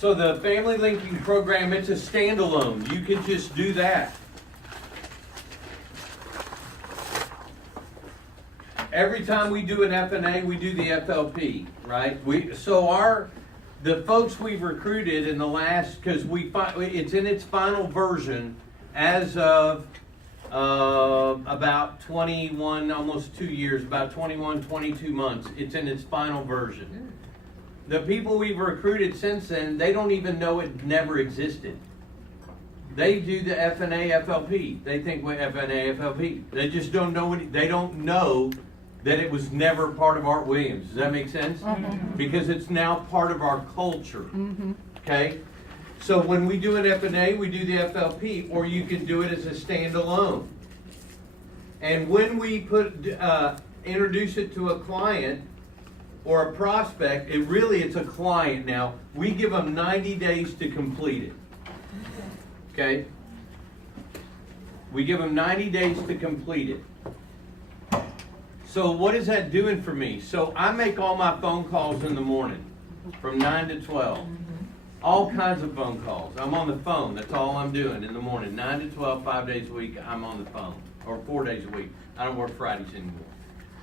So the family linking program, it's a standalone. You can just do that. Every time we do an FNA, we do the FLP, right? The folks we've recruited in the last, because it's in its final version as of about 21, almost 2 years, about 21, 22 months. It's in its final version. The people we've recruited since then, they don't even know it never existed. They do the FNA, FLP. They think we're FNA, FLP. They just don't know they don't know that it was never part of Art Williams. Does that make sense? Mm-hmm. Because it's now part of our culture. Mm-hmm. Okay? So when we do an FNA, we do the FLP, or you can do it as a standalone. And when we introduce it to a client or a prospect, it's a client now, we give them 90 days to complete it. Okay? We give them 90 days to complete it. So what is that doing for me? So I make all my phone calls in the morning from 9 to 12. All kinds of phone calls. I'm on the phone. That's all I'm doing in the morning. 9 to 12, 5 days a week, I'm on the phone. Or 4 days a week. I don't work Fridays anymore.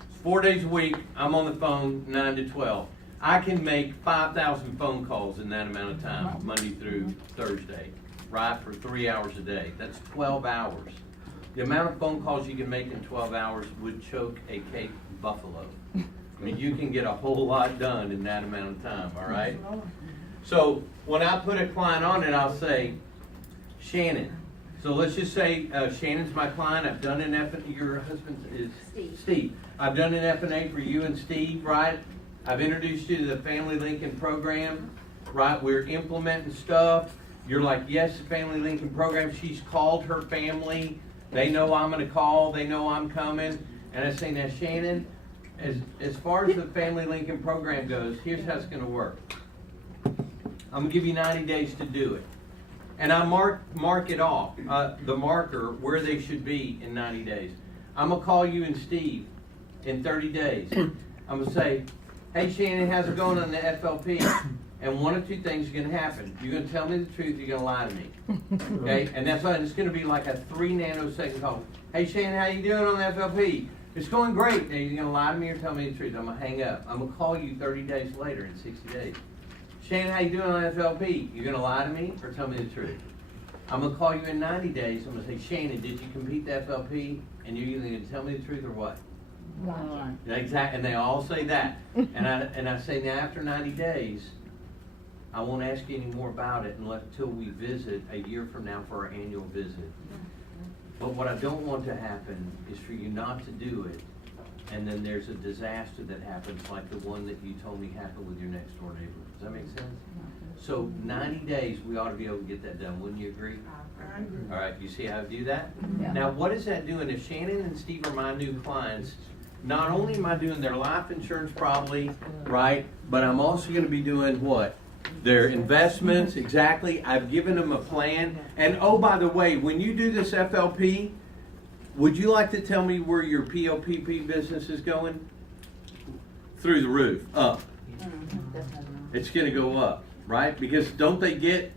It's 4 days a week, I'm on the phone, 9 to 12. I can make 5,000 phone calls in that amount of time, Monday through Thursday, right, for 3 hours a day. That's 12 hours. The amount of phone calls you can make in 12 hours would choke a Cape buffalo. I mean, you can get a whole lot done in that amount of time, all right? So when I put a client on it, I'll say, Shannon. So let's just say Shannon's my client. I've done an FNA. Your husband is Steve. I've done an FNA for you and Steve, right? I've introduced you to the Family Lincoln program, right? We're implementing stuff. You're like, yes, Family Lincoln program. She's called her family. They know I'm going to call. They know I'm coming. And I say, now, Shannon, as far as the Family Lincoln program goes, here's how it's going to work. I'm going to give you 90 days to do it. And I mark it off, the marker, where they should be in 90 days. I'm going to call you and Steve in 30 days. I'm going to say, hey, Shannon, how's it going on the FLP? And one of two things are going to happen. You're going to tell me the truth, you're going to lie to me. Okay? And that's why it's going to be like a 3 nanosecond call. Hey, Shannon, how you doing on the FLP? It's going great. Now, you're going to lie to me or tell me the truth? I'm going to hang up. I'm going to call you 30 days later in 60 days. Shannon, how you doing on FLP? You're going to lie to me or tell me the truth? I'm going to call you in 90 days. I'm going to say, Shannon, did you complete the FLP? And you're either going to tell me the truth or what? Lie. Exactly. And they all say that. And I say, now after 90 days, I won't ask you any more about it until we visit a year from now for our annual visit. But what I don't want to happen is for you not to do it, and then there's a disaster that happens like the one that you told me happened with your next door neighbor. Does that make sense? So 90 days, we ought to be able to get that done. Wouldn't you agree? All right, you see how to do that? Yeah. Now, what is that doing? If Shannon and Steve are my new clients, not only am I doing their life insurance probably, right, but I'm also going to be doing what? Their investments, exactly. I've given them a plan. And oh, by the way, when you do this FLP, would you like to tell me where your POPP business is going? Through the roof, up. It's going to go up, right? Because don't they get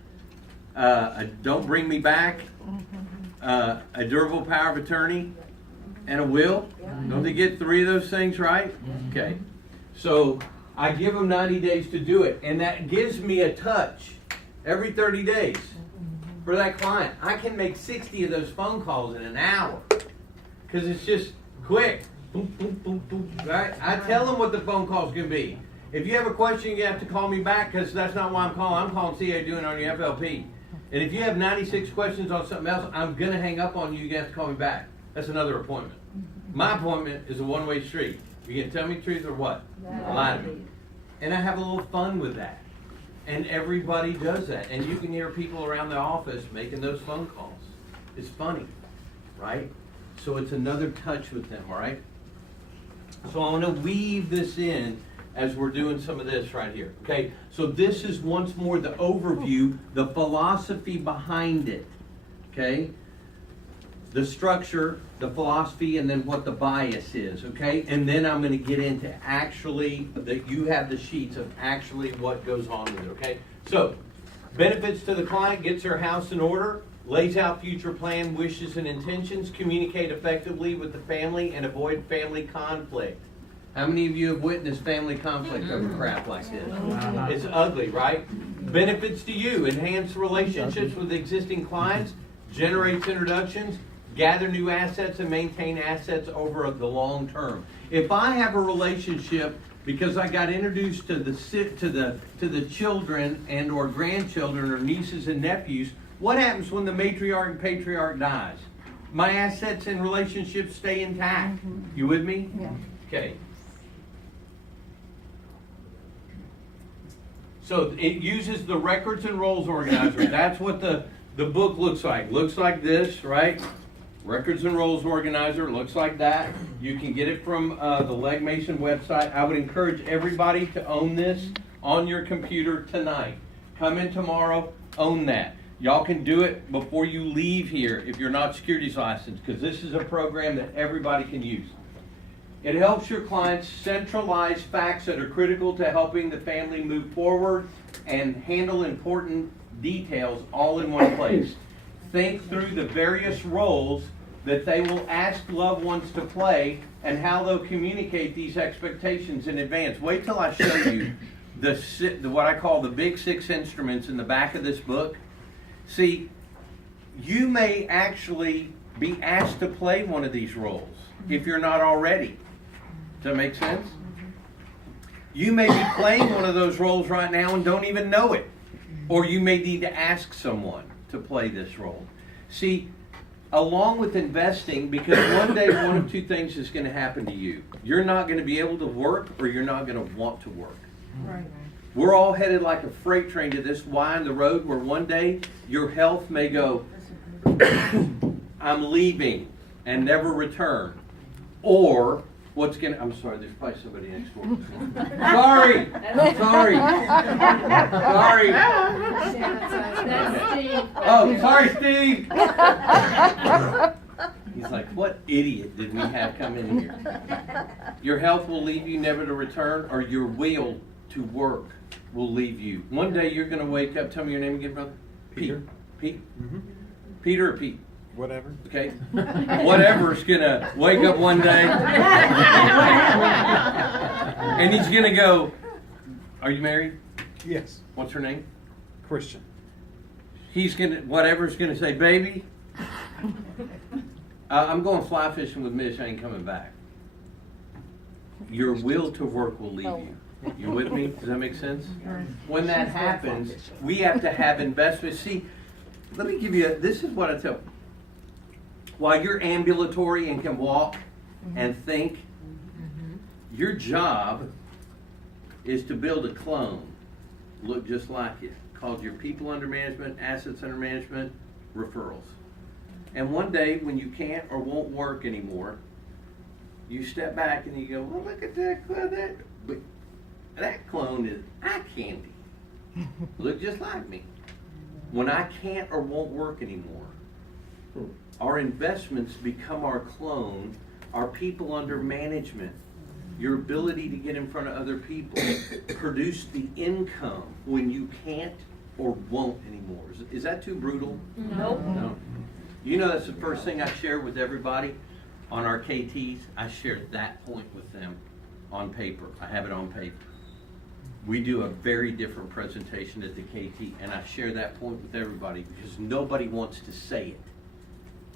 don't bring me back, a durable power of attorney, and a will? Don't they get 3 of those things, right? Okay. So I give them 90 days to do it, and that gives me a touch every 30 days for that client. I can make 60 of those phone calls in an hour because it's just quick. Boom, boom, boom, boom, right? I tell them what the phone call's going to be. If you have a question, you have to call me back because that's not why I'm calling. I'm calling to see how you're doing on your FLP. And if you have 96 questions on something else, I'm going to hang up on you. You have to call me back. That's another appointment. My appointment is a one-way street. You going to tell me the truth or what? Lie to me. And I have a little fun with that. And everybody does that. And you can hear people around the office making those phone calls. It's funny, right? So it's another touch with them, all right? So I want to weave this in as we're doing some of this right here. Okay, so this is once more the overview, the philosophy behind it. Okay, the structure, the philosophy, and then what the bias is. Okay, and then I'm going to get into actually that you have the sheets of actually what goes on with it. Okay, so Benefits to the client: gets their house in order, lays out future plan, wishes, and intentions, communicate effectively with the family, and avoid family conflict. How many of you have witnessed family conflict over crap like this? It's ugly, right? Benefits to you: enhance relationships with existing clients, generates introductions, gather new assets, and maintain assets over the long term. If I have a relationship because I got introduced to the children and or grandchildren or nieces and nephews, what happens when the matriarch and patriarch dies? My assets and relationships stay intact. You with me? Yeah. Okay. So it uses the records and roles organizer. That's what the book looks like. Looks like this, right? Records and roles organizer looks like that. You can get it from the Legg Mason website. I would encourage everybody to own this on your computer tonight. Come in tomorrow, own that. Y'all can do it before you leave here if you're not securities licensed, because this is a program that everybody can use. It helps your clients centralize facts that are critical to helping the family move forward and handle important details all in one place. Think through the various roles that they will ask loved ones to play and how they'll communicate these expectations in advance. Wait till I show you what I call the big 6 instruments in the back of this book. See, you may actually be asked to play one of these roles if you're not already. Does that make sense? You may be playing one of those roles right now and don't even know it. Or you may need to ask someone to play this role. See, along with investing, because one day one of two things is going to happen to you. You're not going to be able to work, or you're not going to want to work. Right. We're all headed like a freight train to this Y in the road where one day your health may go, I'm leaving and never return. Or I'm sorry, there's probably somebody next door. Sorry. That's Steve. Oh, sorry, Steve. He's like, what idiot did we have come in here? Your health will leave you never to return, or your will to work will leave you. One day you're going to wake up. Tell me your name again, brother. Peter. Pete? Peter or Pete? Whatever. Okay. Whatever's going to wake up one day. And he's going to go, are you married? Yes. What's her name? Christian. Whatever's going to say, baby, I'm going fly fishing with Mitch. I ain't coming back. Your will to work will leave you. You with me? Does that make sense? When that happens, we have to have investments. See, let me give you, this is what I tell. While you're ambulatory and can walk and think, your job is to build a clone, look just like you, called your people under management, assets under management, referrals. And one day when you can't or won't work anymore, you step back and you go, well, look at that clone. That clone is eye candy. Look just like me. When I can't or won't work anymore, our investments become our clone, our people under management, your ability to get in front of other people, produce the income when you can't or won't anymore. Is that too brutal? Nope. No. You know, that's the first thing I share with everybody on our KTs. I share that point with them on paper. I have it on paper. We do a very different presentation at the KT, and I share that point with everybody because nobody wants to say it.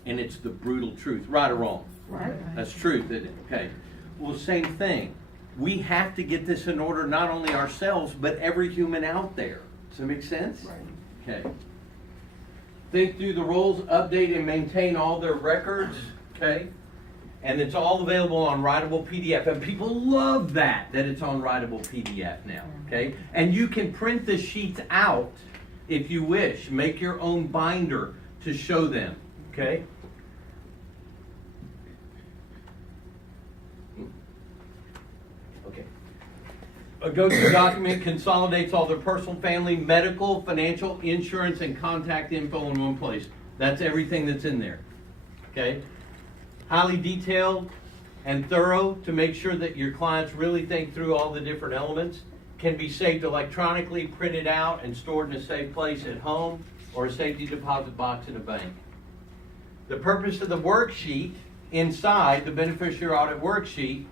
And it's the brutal truth, right or wrong? Right. That's truth, isn't it? Okay. Well, same thing. We have to get this in order, not only ourselves, but every human out there. Does that make sense? Right. Okay. Think through the roles, update and maintain all their records. Okay. And it's all available on writable PDF. And people love that it's on writable PDF now. Okay. And you can print the sheets out if you wish. Make your own binder to show them. Okay. Okay. A go-to document consolidates all their personal, family, medical, financial, insurance, and contact info in one place. That's everything that's in there. Okay? Highly detailed and thorough to make sure that your clients really think through all the different elements. can be saved electronically, printed out, and stored in a safe place at home or a safety deposit box in a bank. The purpose of the worksheet inside the beneficiary audit worksheet,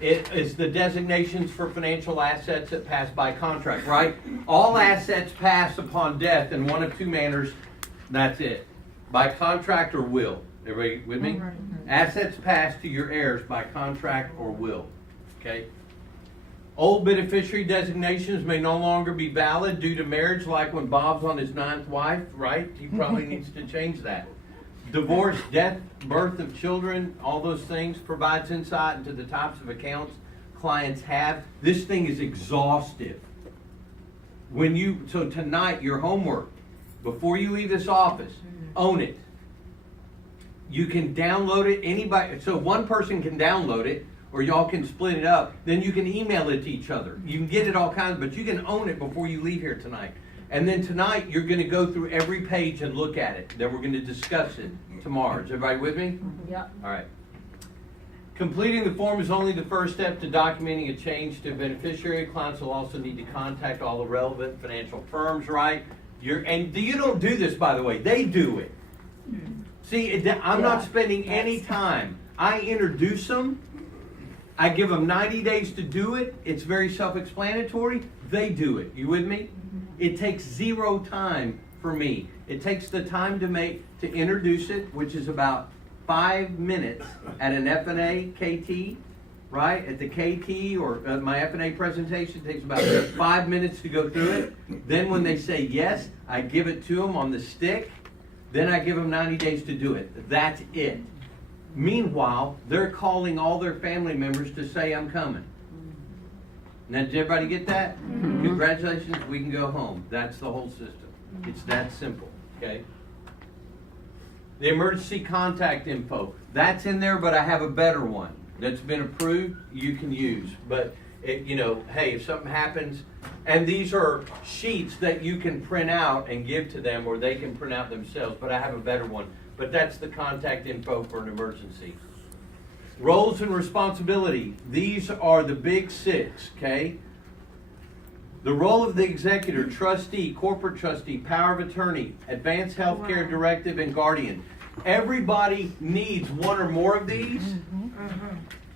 it is the designations for financial assets that pass by contract, right? All assets pass upon death in one of two manners. That's it. By contract or will. Everybody with me? Assets pass to your heirs by contract or will. Okay? Old beneficiary designations may no longer be valid due to marriage, like when Bob's on his 9th wife, right? He probably needs to change that. Divorce, death, birth of children, all those things provides insight into the types of accounts clients have. This thing is exhaustive. So tonight, your homework, before you leave this office, own it. You can download it, so one person can download it, or y'all can split it up. Then you can email it to each other. You can get it all kinds, but you can own it before you leave here tonight. And then tonight, you're going to go through every page and look at it. Then we're going to discuss it tomorrow. Is everybody with me? Yep. All right. Completing the form is only the first step to documenting a change to beneficiary. Clients will also need to contact all the relevant financial firms, right? And you don't do this, by the way. They do it. See, I'm not spending any time. I introduce them. I give them 90 days to do it. It's very self-explanatory. They do it. You with me? It takes 0 time for me. It takes the time to introduce it, which is about 5 minutes at an F&A KT, right? At the KT or my F&A presentation, it takes about 5 minutes to go through it. Then when they say yes, I give it to them on the stick. Then I give them 90 days to do it. That's it. Meanwhile, they're calling all their family members to say I'm coming. Now, did everybody get that? Congratulations, we can go home. That's the whole system. It's that simple, okay? The emergency contact info. That's in there, but I have a better one that's been approved you can use. But, hey, if something happens, and these are sheets that you can print out and give to them, or they can print out themselves, but I have a better one. But that's the contact info for an emergency. Roles and responsibility. These are the big 6, okay? The role of the executor, trustee, corporate trustee, power of attorney, advanced healthcare directive, and guardian. Everybody needs one or more of these,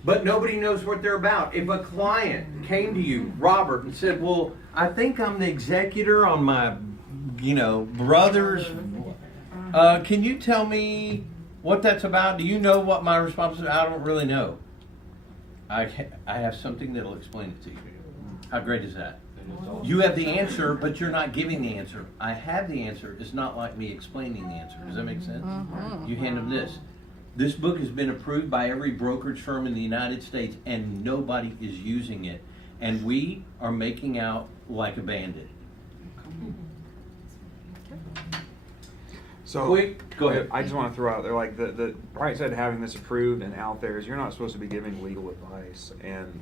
but nobody knows what they're about. If a client came to you, Robert, and said, well, I think I'm the executor on my, brother's, can you tell me what that's about? Do you know what my responsibility? I don't really know. I have something that'll explain it to you. How great is that? You have the answer, but you're not giving the answer. I have the answer. It's not like me explaining the answer. Does that make sense? You hand them this. This book has been approved by every brokerage firm in the United States, and nobody is using it. And we are making out like a bandit. So Quick, go ahead. I just want to throw out there, like the right side of having this approved and out there is you're not supposed to be giving legal advice, and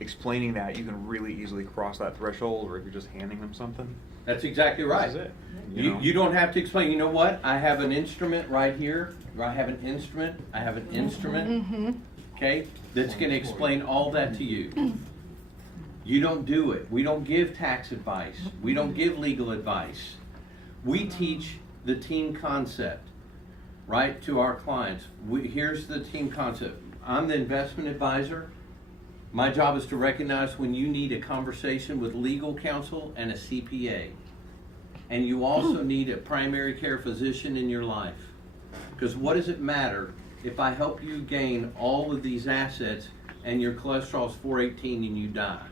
explaining that you can really easily cross that threshold, or if you're just handing them something. That's exactly right. This is it. You don't have to explain. You know what? I have an instrument right here. I have an instrument. Okay, that's going to explain all that to you. You don't do it. We don't give tax advice. We don't give legal advice. We teach the team concept, right, to our clients. Here's the team concept. I'm the investment advisor. My job is to recognize when you need a conversation with legal counsel and a CPA. And you also need a primary care physician in your life. Because what does it matter if I help you gain all of these assets and your cholesterol's 418 and you die?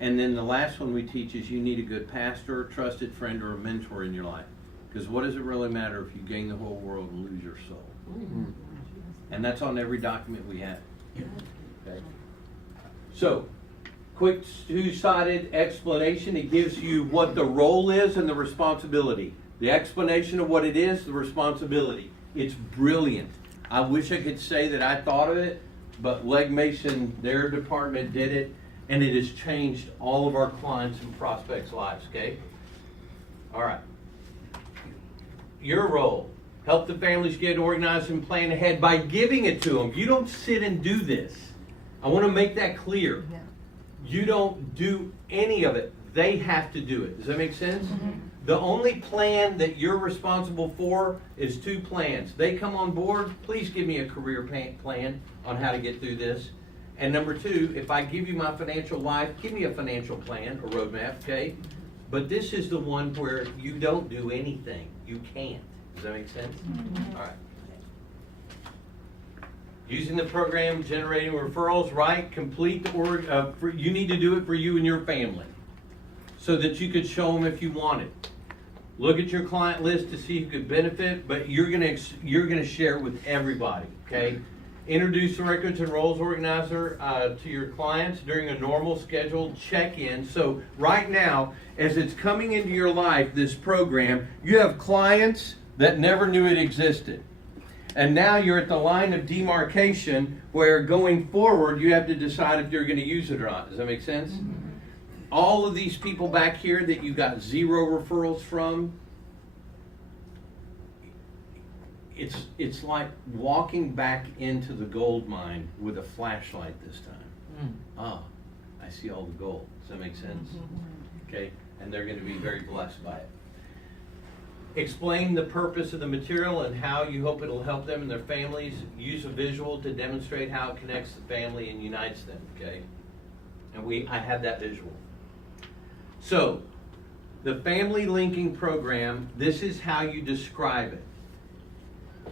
And then the last one we teach is you need a good pastor, trusted friend, or a mentor in your life. Because what does it really matter if you gain the whole world and lose your soul? And that's on every document we have. Okay. So, quick two-sided explanation. It gives you what the role is and the responsibility. The explanation of what it is, the responsibility. It's brilliant. I wish I could say that I thought of it, but Legg Mason, their department, did it, and it has changed all of our clients and prospects' lives, okay? All right. Your role. Help the families get organized and plan ahead by giving it to them. You don't sit and do this. I want to make that clear. You don't do any of it. They have to do it. Does that make sense? The only plan that you're responsible for is 2 plans. They come on board, please give me a career plan on how to get through this. And number 2, if I give you my financial life, give me a financial plan or roadmap, okay? But this is the one where you don't do anything. You can't. Does that make sense? All right. Using the program, generating referrals, right? Complete the you need to do it for you and your family so that you could show them if you want it. Look at your client list to see who could benefit, but you're gonna share it with everybody, okay? Introduce the records and roles organizer to your clients during a normal scheduled check-in. So right now, as it's coming into your life, this program, you have clients that never knew it existed. And now you're at the line of demarcation where going forward, you have to decide if you're going to use it or not. Does that make sense? All of these people back here that you got 0 referrals from, it's like walking back into the gold mine with a flashlight this time. Ah, I see all the gold. Does that make sense? Okay, and they're going to be very blessed by it. Explain the purpose of the material and how you hope it'll help them and their families. Use a visual to demonstrate how it connects the family and unites them, okay? And I have that visual. So, the family linking program, this is how you describe it.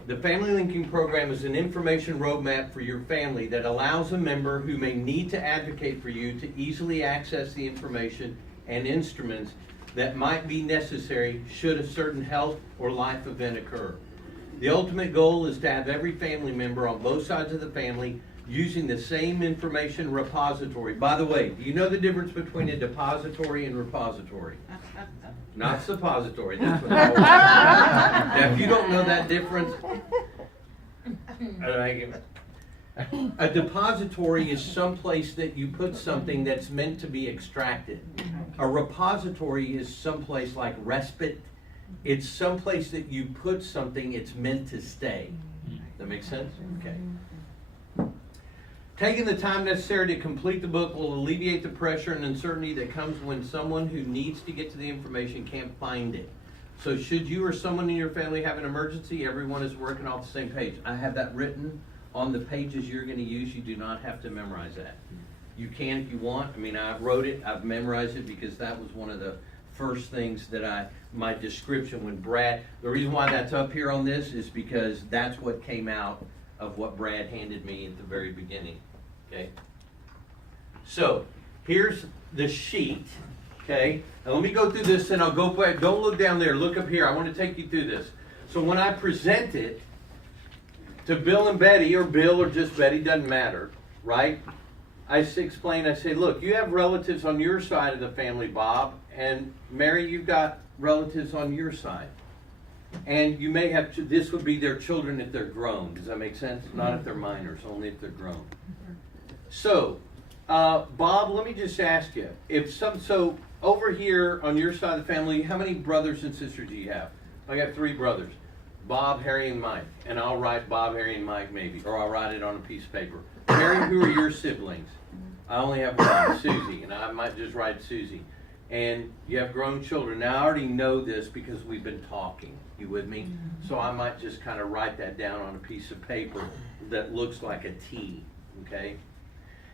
The family linking program is an information roadmap for your family that allows a member who may need to advocate for you to easily access the information and instruments that might be necessary should a certain health or life event occur. The ultimate goal is to have every family member on both sides of the family using the same information repository. By the way, do you know the difference between a depository and repository? Not suppository. That's what I always say. Now, if you don't know that difference, a depository is someplace that you put something that's meant to be extracted. A repository is someplace like respite. It's someplace that you put something it's meant to stay. Does that make sense? Okay. Taking the time necessary to complete the book will alleviate the pressure and uncertainty that comes when someone who needs to get to the information can't find it. So should you or someone in your family have an emergency, everyone is working off the same page. I have that written on the pages you're going to use. You do not have to memorize that. You can if you want. I mean, I wrote it, I've memorized it because that was one of the first things that my description when Brad, the reason why that's up here on this is because that's what came out of what Brad handed me at the very beginning. Okay? So, here's the sheet. Okay? Now let me go through this and I'll go back. Don't look down there. Look up here. I want to take you through this. So when I present it to Bill and Betty, or Bill or just Betty, doesn't matter, right? I explain, I say, look, you have relatives on your side of the family, Bob, and Mary, you've got relatives on your side. And you may have, this would be their children if they're grown. Does that make sense? Not if they're minors, only if they're grown. So, Bob, let me just ask you, so over here on your side of the family, how many brothers and sisters do you have? I got 3 brothers, Bob, Harry, and Mike. And I'll write Bob, Harry, and Mike maybe, or I'll write it on a piece of paper. Mary, who are your siblings? I only have one, Susie, and I might just write Susie. And you have grown children. Now, I already know this because we've been talking. You with me? So I might just kind of write that down on a piece of paper that looks like a T, okay?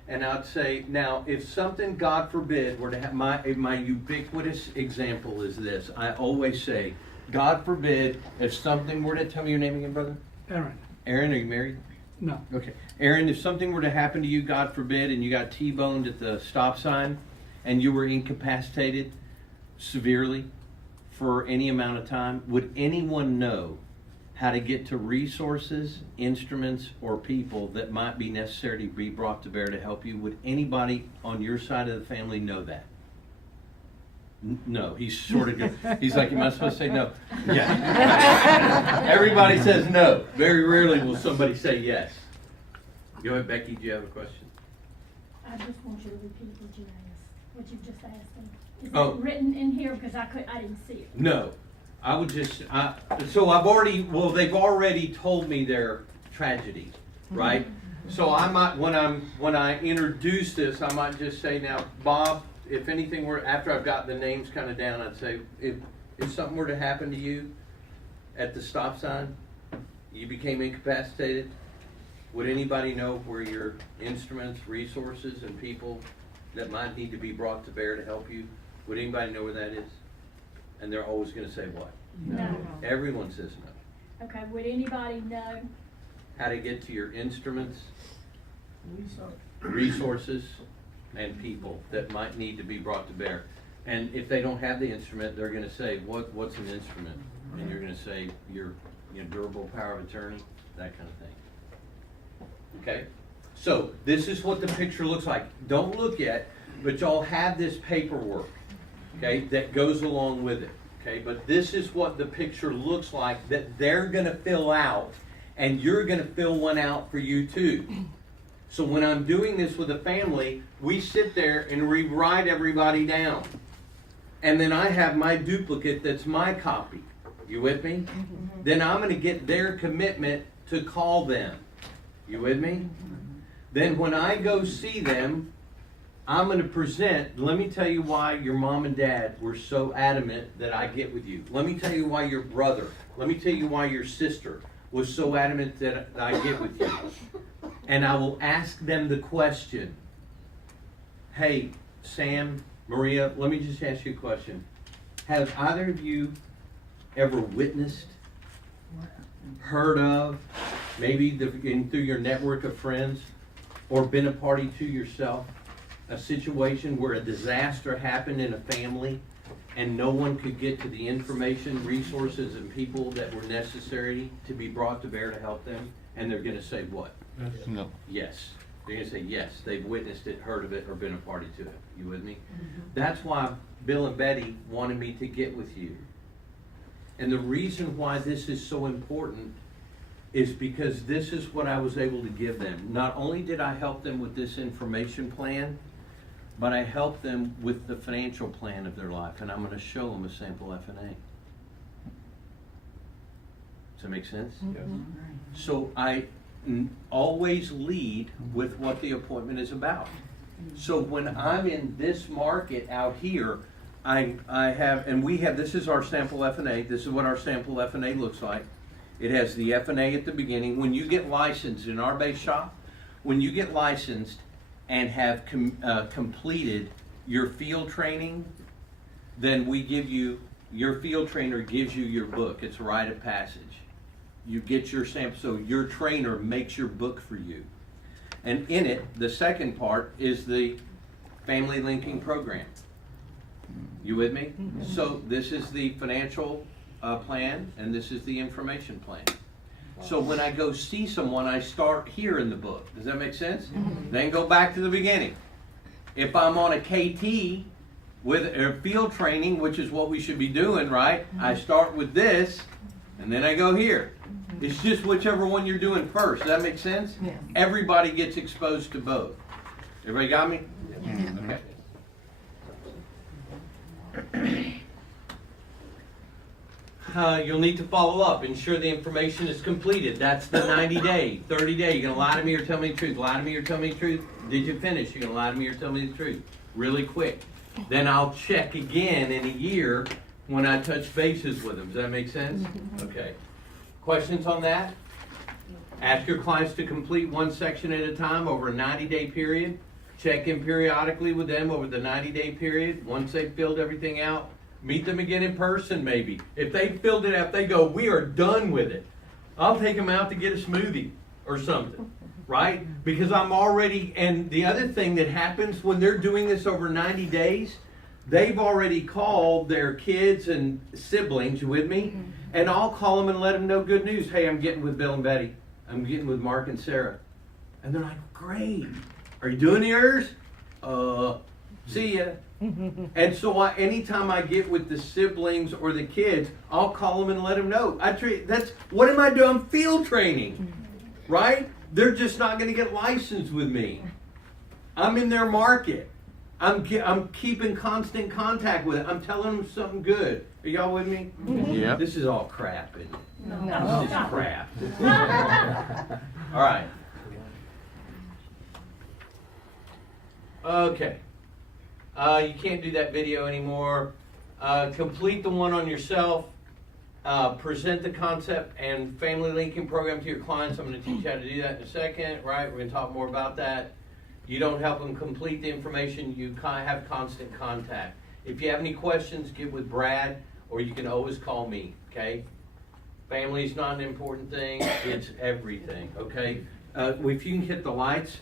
And I'd say, now, if something, God forbid, were to have, my ubiquitous example is this. I always say, God forbid, if something were to, tell me your name again, brother? Aaron. Aaron, are you married? No. Okay. Aaron, if something were to happen to you, God forbid, and you got T-boned at the stop sign, and you were incapacitated severely for any amount of time, would anyone know how to get to resources, instruments, or people that might be necessary to be brought to bear to help you? Would anybody on your side of the family know that? No, he's sort of good. He's like, am I supposed to say no? Yeah. Everybody says no. Very rarely will somebody say yes. Go ahead, Becky, do you have a question? I just want you to repeat what you asked, what you just asked me. Is Oh. it written in here because I didn't see it? No. I would just, so they've already told me their tragedy, right? So I might, when I introduce this, I might just say, now, Bob, if anything were, after I've got the names kind of down, I'd say, if something were to happen to you at the stop sign, you became incapacitated, would anybody know where your instruments, resources, and people that might need to be brought to bear to help you, would anybody know where that is? And they're always gonna say what? No. Everyone says no. Okay, would anybody know? How to get to your instruments, resources, and people that might need to be brought to bear. And if they don't have the instrument, they're gonna say, what's an instrument? And you're gonna say, your durable power of attorney, that kind of thing. Okay? So, this is what the picture looks like. Don't look at, but y'all have this paperwork, okay, that goes along with it. Okay, but this is what the picture looks like that they're gonna fill out, and you're gonna fill one out for you too. So when I'm doing this with a family, we sit there and rewrite everybody down. And then I have my duplicate that's my copy. You with me? Then I'm going to get their commitment to call them. You with me? Then when I go see them, I'm going to present. Let me tell you why your mom and dad were so adamant that I get with you. Let me tell you why your brother. Let me tell you why your sister was so adamant that I get with you. And I will ask them the question, hey, Sam, Maria, let me just ask you a question. Have either of you ever witnessed, heard of, maybe through your network of friends, or been a party to yourself, a situation where a disaster happened in a family and no one could get to the information, resources, and people that were necessary to be brought to bear to help them? And they're going to say what? No. Yes. They're going to say yes. They've witnessed it, heard of it, or been a party to it. You with me? That's why Bill and Betty wanted me to get with you. And the reason why this is so important is because this is what I was able to give them. Not only did I help them with this information plan, but I helped them with the financial plan of their life. And I'm going to show them a sample F&A. Does that make sense? Yes. So I always lead with what the appointment is about. So when I'm in this market out here, I have, and we have, this is our sample F&A. This is what our sample F&A looks like. It has the F&A at the beginning. When you get licensed in our base shop, when you get licensed and have completed your field training, then we give you, your field trainer gives you your book. It's a rite of passage. You get your sample, so your trainer makes your book for you. And in it, the second part is the family linking program. You with me? So this is the financial plan, and this is the information plan. So when I go see someone, I start here in the book. Does that make sense? Then go back to the beginning. If I'm on a KT with a field training, which is what we should be doing, right? I start with this, and then I go here. It's just whichever one you're doing first. Does that make sense? Yeah. Everybody gets exposed to both. Everybody got me? Okay. You'll need to follow up. Ensure the information is completed. That's the 90-day, 30-day. You're going to lie to me or tell me the truth. Lie to me or tell me the truth. Did you finish? You're going to lie to me or tell me the truth. Really quick. Then I'll check again in a year when I touch bases with them. Does that make sense? Okay. Questions on that? Ask your clients to complete one section at a time over a 90-day period. Check in periodically with them over the 90-day period. Once they've filled everything out, meet them again in person maybe. If they filled it out, they go, we are done with it. I'll take them out to get a smoothie or something, right? Because I'm already, and the other thing that happens when they're doing this over 90 days, they've already called their kids and siblings, you with me? And I'll call them and let them know good news. Hey, I'm getting with Bill and Betty. I'm getting with Mark and Sarah. And they're like, great. Are you doing yours? See ya. And so anytime I get with the siblings or the kids, I'll call them and let them know. What am I doing? I'm field training, right? They're just not going to get licensed with me. I'm in their market. I'm keeping constant contact with it. I'm telling them something good. Are y'all with me? Yeah. This is all crap, isn't it? No. This is crap. All right. Okay. You can't do that video anymore. Complete the one on yourself. Present the concept and family linking program to your clients. I'm going to teach you how to do that in a second, right? We're going to talk more about that. You don't help them complete the information. You have constant contact. If you have any questions, get with Brad, or you can always call me, okay? Family's not an important thing. It's everything, okay? If you can hit the lights.